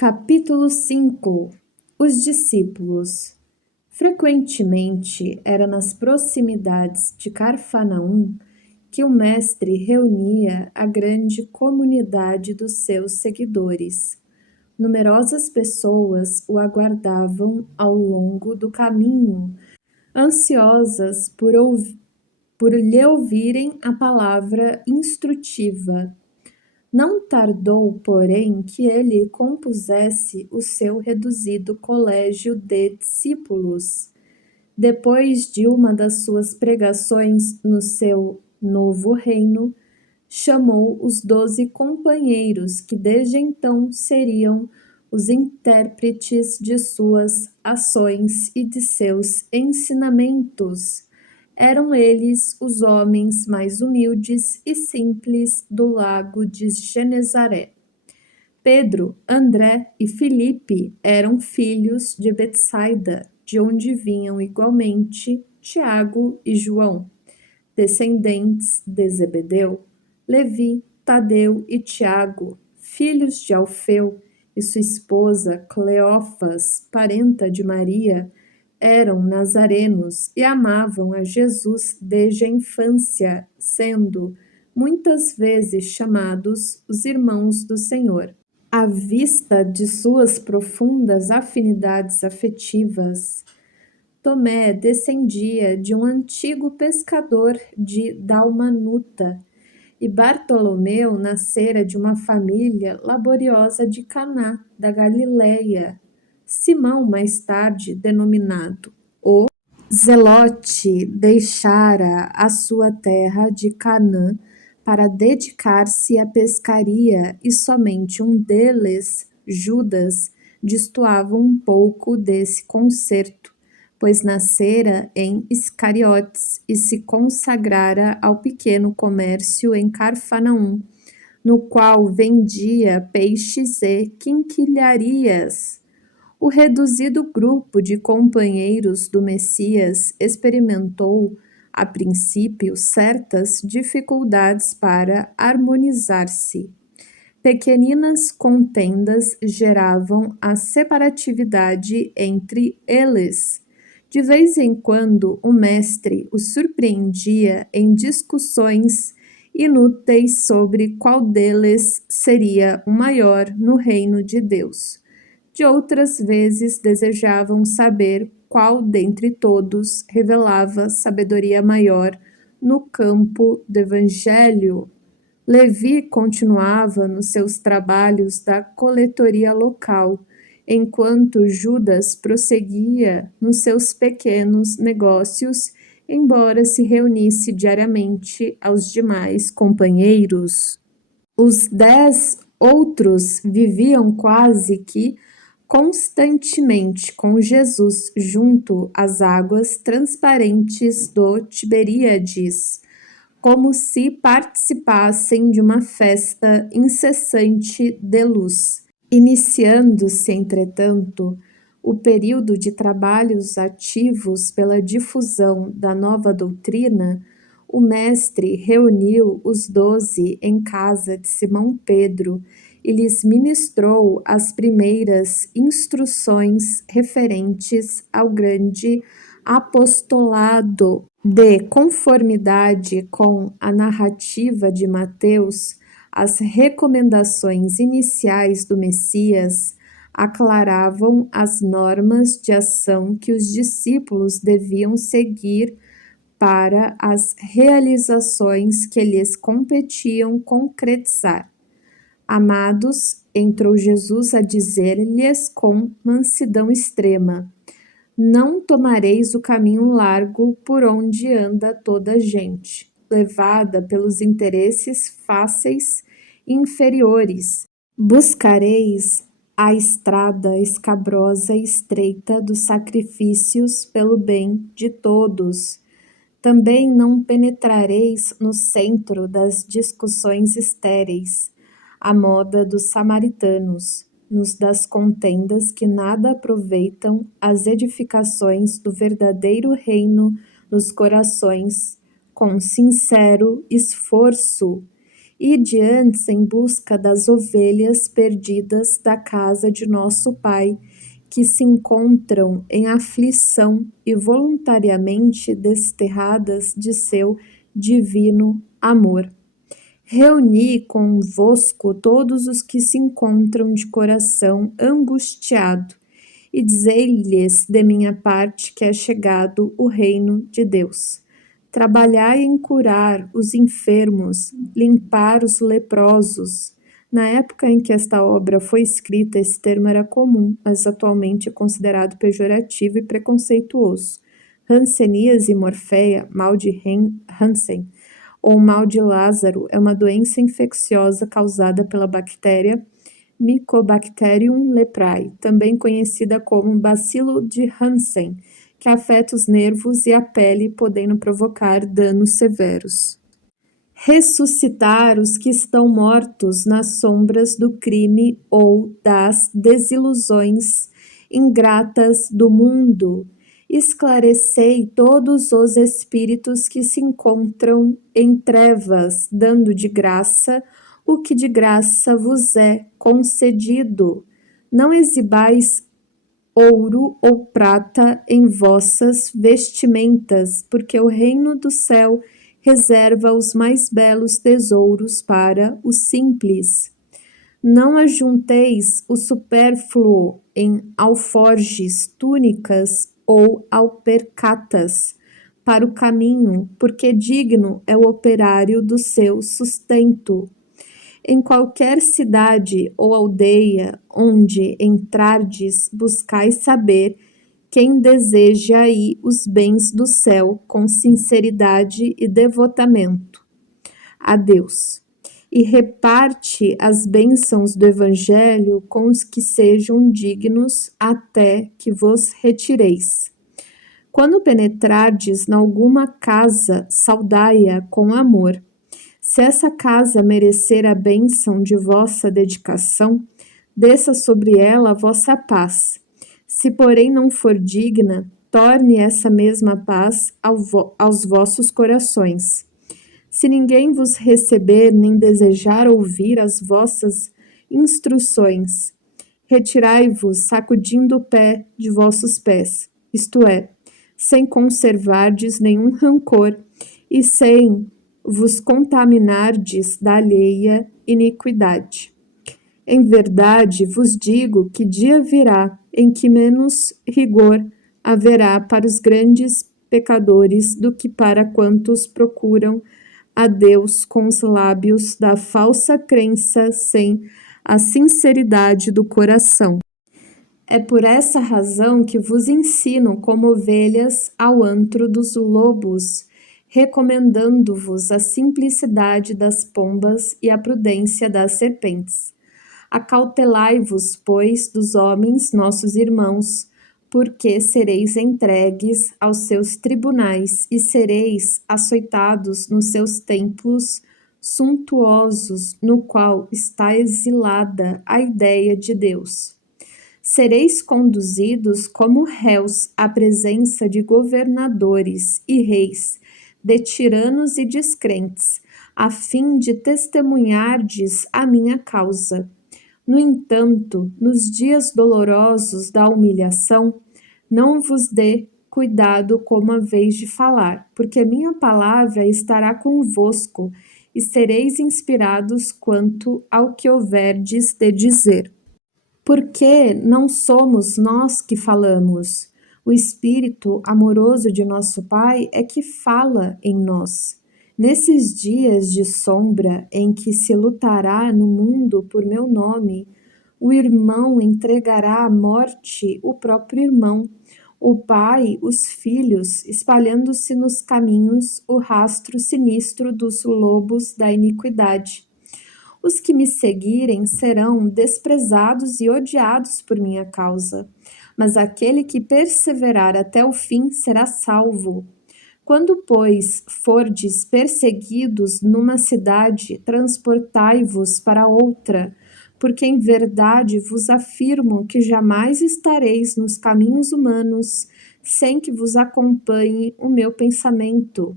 Capítulo 5. Os discípulos. Frequentemente era nas proximidades de Carfanaum que o mestre reunia a grande comunidade dos seus seguidores. Numerosas pessoas o aguardavam ao longo do caminho, ansiosas por lhe ouvirem a palavra instrutiva. Não tardou, porém, que ele compusesse o seu reduzido colégio de discípulos. Depois de uma das suas pregações no seu novo reino, chamou os 12 companheiros que desde então seriam os intérpretes de suas ações e de seus ensinamentos. Eram eles os homens mais humildes e simples do lago de Genezaré. Pedro, André e Filipe eram filhos de Betsaida, de onde vinham igualmente Tiago e João, descendentes de Zebedeu, Levi, Tadeu e Tiago, filhos de Alfeu, e sua esposa Cleófas, parenta de Maria, eram nazarenos e amavam a Jesus desde a infância, sendo muitas vezes chamados os irmãos do Senhor. À vista de suas profundas afinidades afetivas, Tomé descendia de um antigo pescador de Dalmanuta, e Bartolomeu nascera de uma família laboriosa de Caná, da Galileia. Simão, mais tarde denominado o Zelote, deixara a sua terra de Canaã para dedicar-se à pescaria, e somente um deles, Judas, destoava um pouco desse concerto, pois nascera em Iscariotes e se consagrara ao pequeno comércio em Carfanaum, no qual vendia peixes e quinquilharias. O reduzido grupo de companheiros do Messias experimentou, a princípio, certas dificuldades para harmonizar-se. Pequeninas contendas geravam a separatividade entre eles. De vez em quando, o mestre os surpreendia em discussões inúteis sobre qual deles seria o maior no reino de Deus. De outras vezes, desejavam saber qual dentre todos revelava sabedoria maior no campo do evangelho. Levi continuava nos seus trabalhos da coletoria local, enquanto Judas prosseguia nos seus pequenos negócios, embora se reunisse diariamente aos demais companheiros. Os 10 outros viviam quase que constantemente com Jesus junto às águas transparentes do Tiberíades, como se participassem de uma festa incessante de luz. Iniciando-se, entretanto, o período de trabalhos ativos pela difusão da nova doutrina, o mestre reuniu os 12 em casa de Simão Pedro e lhes ministrou as primeiras instruções referentes ao grande apostolado. De conformidade com a narrativa de Mateus, as recomendações iniciais do Messias aclaravam as normas de ação que os discípulos deviam seguir para as realizações que lhes competiam concretizar. Amados, entrou Jesus a dizer-lhes com mansidão extrema: não tomareis o caminho largo por onde anda toda a gente, levada pelos interesses fáceis e inferiores. Buscareis a estrada escabrosa e estreita dos sacrifícios pelo bem de todos. Também não penetrareis no centro das discussões estéreis, à moda dos samaritanos, nos das contendas que nada aproveitam as edificações do verdadeiro reino nos corações, com sincero esforço, Ide antes em busca das ovelhas perdidas da casa de nosso Pai, que se encontram em aflição e voluntariamente desterradas de seu divino amor. Reuni convosco todos os que se encontram de coração angustiado, e dizei-lhes de minha parte que é chegado o reino de Deus. Trabalhai em curar os enfermos, limpar os leprosos. Na época em que esta obra foi escrita, esse termo era comum, mas atualmente é considerado pejorativo e preconceituoso. Hanseníase e Morfeia, mal de Hansen, ou mal de Lázaro, é uma doença infecciosa causada pela bactéria Mycobacterium leprae, também conhecida como bacilo de Hansen, que afeta os nervos e a pele, podendo provocar danos severos. Ressuscitar os que estão mortos nas sombras do crime ou das desilusões ingratas do mundo. Esclarecei todos os espíritos que se encontram em trevas, dando de graça o que de graça vos é concedido. Não exibais ouro ou prata em vossas vestimentas, porque o reino do céu reserva os mais belos tesouros para os simples. Não ajunteis o supérfluo em alforjes, túnicas ou alpercatas para o caminho, porque digno é o operário do seu sustento. Em qualquer cidade ou aldeia onde entrardes, buscai saber quem deseja aí os bens do céu com sinceridade e devotamento a Deus, e reparte as bênçãos do Evangelho com os que sejam dignos até que vos retireis. Quando penetrardes em alguma casa, saudai-a com amor. Se essa casa merecer a bênção de vossa dedicação, desça sobre ela a vossa paz. Se, porém, não for digna, torne essa mesma paz aos vossos corações. Se ninguém vos receber nem desejar ouvir as vossas instruções, retirai-vos sacudindo o pé de vossos pés, isto é, sem conservardes nenhum rancor e sem vos contaminardes da alheia iniquidade. Em verdade vos digo que dia virá em que menos rigor haverá para os grandes pecadores do que para quantos procuram a Deus com os lábios da falsa crença sem a sinceridade do coração. É por essa razão que vos ensino como ovelhas ao antro dos lobos, recomendando-vos a simplicidade das pombas e a prudência das serpentes. Acautelai-vos, pois, dos homens, nossos irmãos, porque sereis entregues aos seus tribunais e sereis açoitados nos seus templos suntuosos, no qual está exilada a ideia de Deus. Sereis conduzidos como réus à presença de governadores e reis, de tiranos e descrentes, a fim de testemunhardes a minha causa. No entanto, nos dias dolorosos da humilhação, não vos dê cuidado como haveis de falar, porque minha palavra estará convosco e sereis inspirados quanto ao que houverdes de dizer. Porque não somos nós que falamos, o Espírito amoroso de nosso Pai é que fala em nós. Nesses dias de sombra em que se lutará no mundo por meu nome, o irmão entregará à morte o próprio irmão, o pai os filhos, espalhando-se nos caminhos o rastro sinistro dos lobos da iniquidade. Os que me seguirem serão desprezados e odiados por minha causa, mas aquele que perseverar até o fim será salvo. Quando, pois, fordes perseguidos numa cidade, transportai-vos para outra, porque em verdade vos afirmo que jamais estareis nos caminhos humanos sem que vos acompanhe o meu pensamento.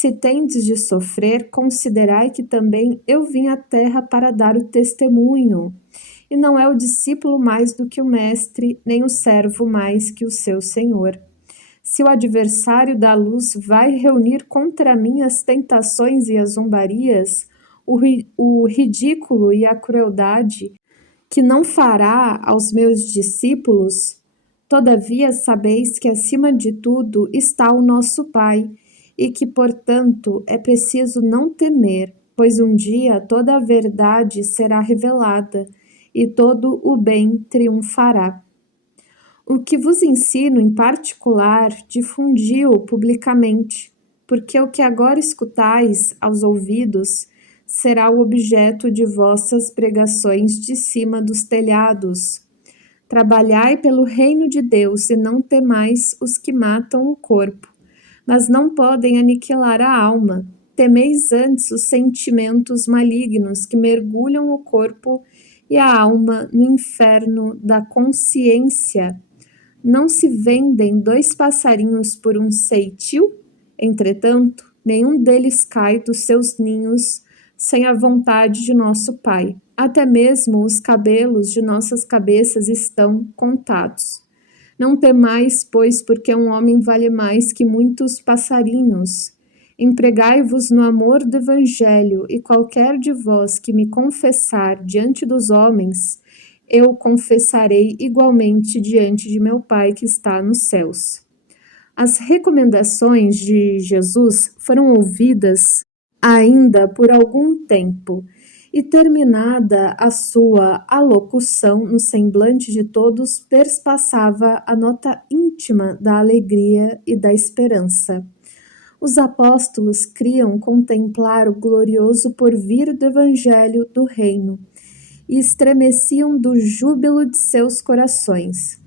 Se tendes de sofrer, considerai que também eu vim à terra para dar o testemunho. E não é o discípulo mais do que o mestre, nem o servo mais que o seu senhor. Se o adversário da luz vai reunir contra mim as tentações e as zombarias, o ridículo e a crueldade, que não fará aos meus discípulos, todavia sabeis que acima de tudo está o nosso Pai, e que, portanto, é preciso não temer, pois um dia toda a verdade será revelada, e todo o bem triunfará. O que vos ensino em particular, difundi-o publicamente, porque o que agora escutais aos ouvidos será o objeto de vossas pregações de cima dos telhados. Trabalhai pelo reino de Deus e não temais os que matam o corpo, mas não podem aniquilar a alma. Temeis antes os sentimentos malignos que mergulham o corpo e a alma no inferno da consciência. Não se vendem 2 passarinhos por um ceitil? Entretanto, nenhum deles cai dos seus ninhos sem a vontade de nosso Pai. Até mesmo os cabelos de nossas cabeças estão contados. Não temais, pois, porque um homem vale mais que muitos passarinhos. Empregai-vos no amor do Evangelho, e qualquer de vós que me confessar diante dos homens, eu confessarei igualmente diante de meu Pai que está nos céus. As recomendações de Jesus foram ouvidas ainda por algum tempo, e terminada a sua alocução, no semblante de todos perspassava a nota íntima da alegria e da esperança. Os apóstolos criam contemplar o glorioso porvir do Evangelho do Reino e estremeciam do júbilo de seus corações.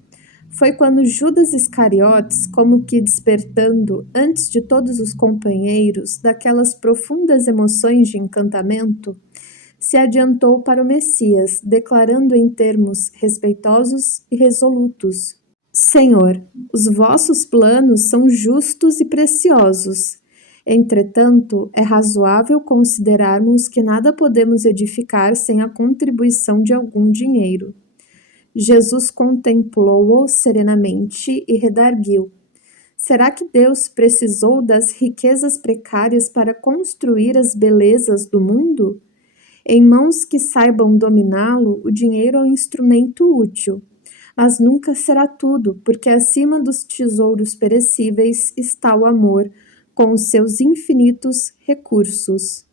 Foi quando Judas Iscariotes, como que despertando antes de todos os companheiros daquelas profundas emoções de encantamento, se adiantou para o Messias, declarando em termos respeitosos e resolutos: Senhor, os vossos planos são justos e preciosos. Entretanto, é razoável considerarmos que nada podemos edificar sem a contribuição de algum dinheiro. Jesus contemplou-o serenamente e redarguiu: Será que Deus precisou das riquezas precárias para construir as belezas do mundo? Em mãos que saibam dominá-lo, o dinheiro é um instrumento útil, mas nunca será tudo, porque acima dos tesouros perecíveis está o amor, com os seus infinitos recursos.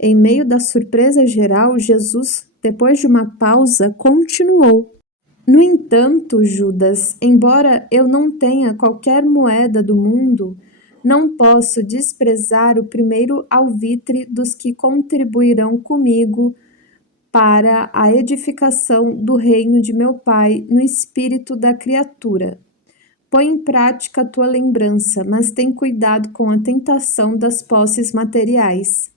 Em meio da surpresa geral, Jesus, depois de uma pausa, continuou: No entanto, Judas, embora eu não tenha qualquer moeda do mundo, não posso desprezar o primeiro alvitre dos que contribuirão comigo para a edificação do reino de meu Pai no espírito da criatura. Põe em prática a tua lembrança, mas tem cuidado com a tentação das posses materiais.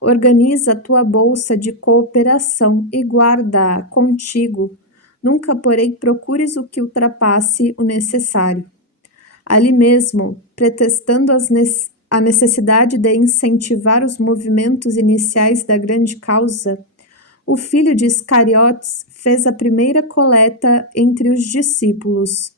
Organiza a tua bolsa de cooperação e guarda-a contigo. Nunca, porém, procures o que ultrapasse o necessário. Ali mesmo, pretextando a necessidade de incentivar os movimentos iniciais da grande causa, o filho de Iscariotes fez a primeira coleta entre os discípulos.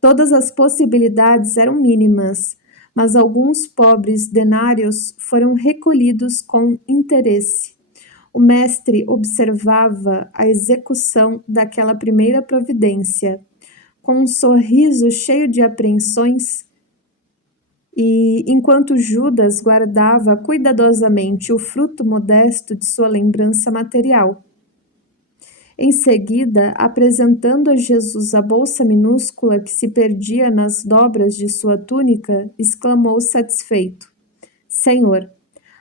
Todas as possibilidades eram mínimas, mas alguns pobres denários foram recolhidos com interesse. O mestre observava a execução daquela primeira providência, com um sorriso cheio de apreensões, e enquanto Judas guardava cuidadosamente o fruto modesto de sua lembrança material. Em seguida, apresentando a Jesus a bolsa minúscula que se perdia nas dobras de sua túnica, exclamou satisfeito: Senhor,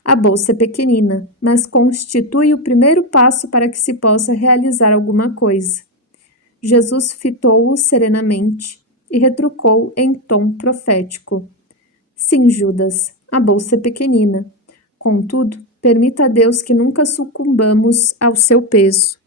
a bolsa é pequenina, mas constitui o primeiro passo para que se possa realizar alguma coisa. Jesus fitou-o serenamente e retrucou em tom profético: Sim, Judas, a bolsa é pequenina. Contudo, permita a Deus que nunca sucumbamos ao seu peso.